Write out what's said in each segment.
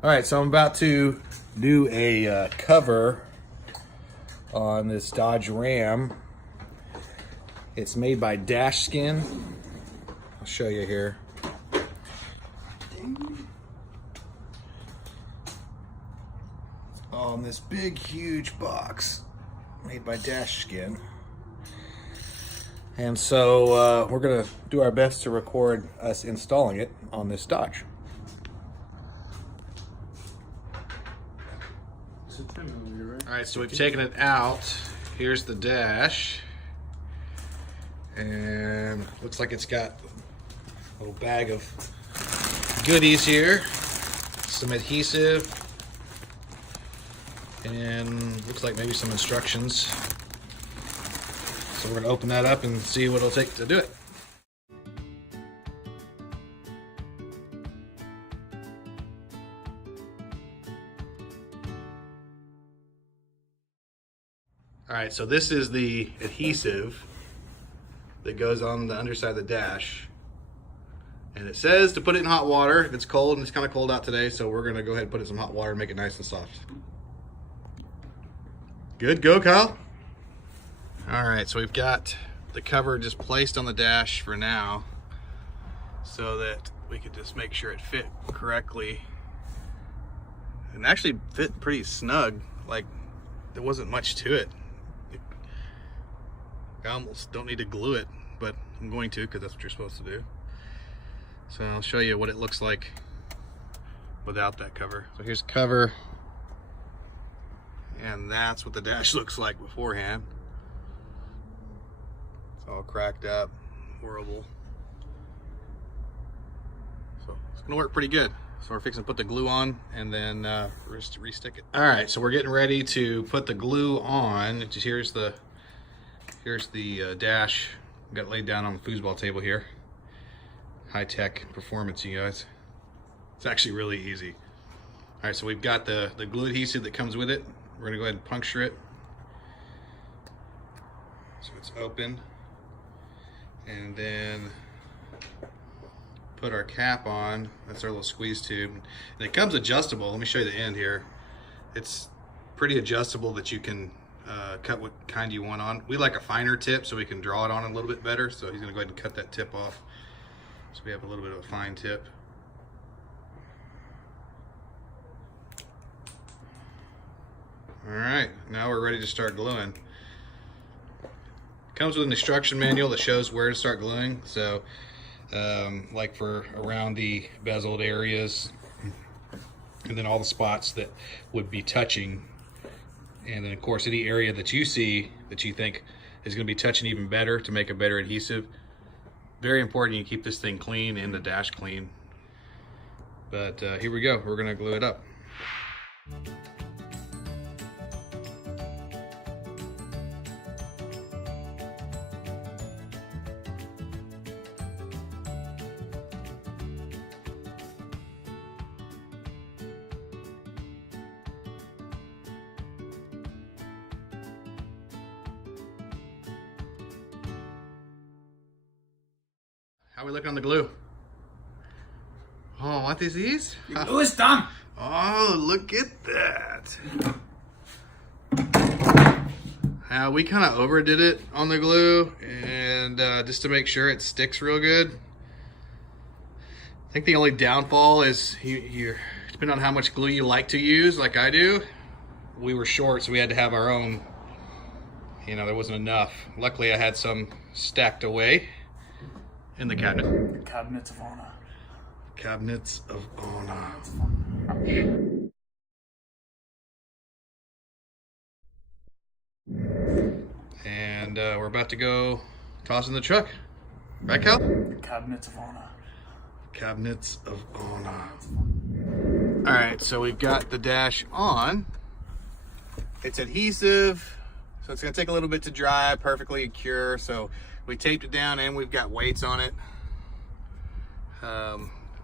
All right, so I'm about to do a cover on this Dodge Ram. It's made by Dashskin. I'll show you here. On this big, huge box made by Dashskin. And so we're gonna do our best to record us installing it on this Dodge. All right, so we've taken it out. Here's the dash. And looks like it's got a little bag of goodies here. Some adhesive. And looks like maybe some instructions. So we're gonna open that up and see what it'll take to do it. All right, so this is the adhesive that goes on the underside of the dash. And it says to put it in hot water if it's cold, and it's kind of cold out today, so we're gonna go ahead and put it in some hot water and make it nice and soft. Good, go Kyle. All right, so we've got the cover just placed on the dash for now so that we could just make sure it fit correctly. And actually fit pretty snug, like there wasn't much to it. I almost don't need to glue it, but I'm going to because that's what you're supposed to do. So I'll show you what it looks like without that cover. So here's the cover, and that's what the dash looks like beforehand. It's all cracked up, horrible. So it's gonna work pretty good. So we're fixing to put the glue on and then just re-stick it. All right, so we're getting ready to put the glue on. Here's the dash. Got it laid down on the foosball table here. High-tech performance, you guys. It's actually really easy. All right, so we've got the glue adhesive that comes with it. We're gonna go ahead and puncture it. So it's open. And then put our cap on. That's our little squeeze tube. And it comes adjustable. Let me show you the end here. It's pretty adjustable that you can cut what kind you want on. We like a finer tip so we can draw it on a little bit better. So he's gonna go ahead and cut that tip off. So we have a little bit of a fine tip. All right, now we're ready to start gluing. Comes with an instruction manual that shows where to start gluing. So like for around the bezeled areas, and then all the spots that would be touching. And then of course, any area that you see that you think is gonna be touching even better to make a better adhesive. Very important you keep this thing clean and the dash clean. But here we go, we're gonna glue it up. How are we looking on the glue? Oh, what is these? The glue is done. Oh, look at that. We kind of overdid it on the glue, and just to make sure it sticks real good. I think the only downfall is depending on how much glue you like to use, like I do. We were short, so we had to have our own. You know, there wasn't enough. Luckily, I had some stacked away in the cabinet. The cabinets of honor. Cabinets of honor. And we're about to go toss in the truck. Right, Cal? The cabinets of honor. Cabinets of honor. All right, so we've got the dash on. It's adhesive, so it's gonna take a little bit to dry, perfectly cure. So we taped it down and we've got weights on it.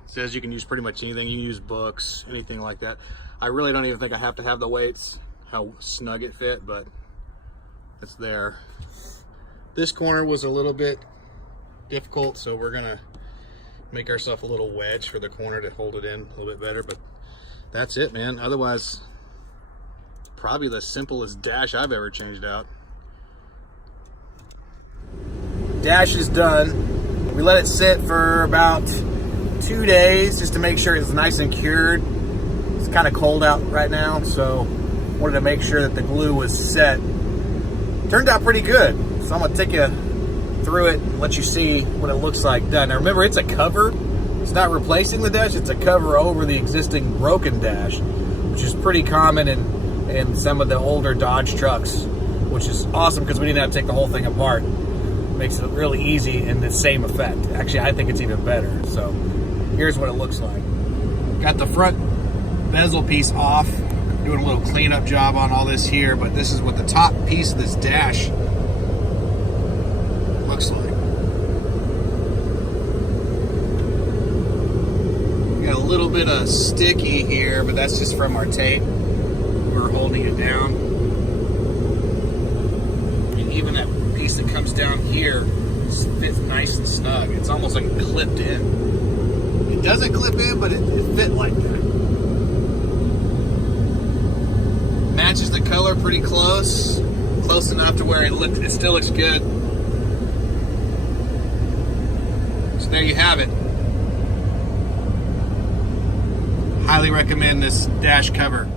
Says you can use pretty much anything. You can use books, anything like that. I really don't even think I have to have the weights, how snug it fit, but it's there. This corner was a little bit difficult, so we're gonna make ourselves a little wedge for the corner to hold it in a little bit better, but that's it, man. Otherwise, probably the simplest dash I've ever changed out. Dash is done. We let it sit for about 2 days just to make sure it's nice and cured. It's kind of cold out right now, so wanted to make sure that the glue was set. Turned out pretty good, so I'm gonna take you through it and let you see what it looks like done. Now remember, it's a cover. It's not replacing the dash, it's a cover over the existing broken dash, which is pretty common in some of the older Dodge trucks, which is awesome because we didn't have to take the whole thing apart. Makes it really easy and the same effect. Actually, I think it's even better. So here's what it looks like. Got the front bezel piece off. Doing a little cleanup job on all this here, but this is what the top piece of this dash looks like. Got a little bit of sticky here, but that's just from our tape. We're holding it down. And even that piece that comes down here fits nice and snug. It's almost like clipped in. It doesn't clip in, but it fit like that. Matches the color pretty close enough to where it still looks good. So there you have it. Highly recommend this dash cover.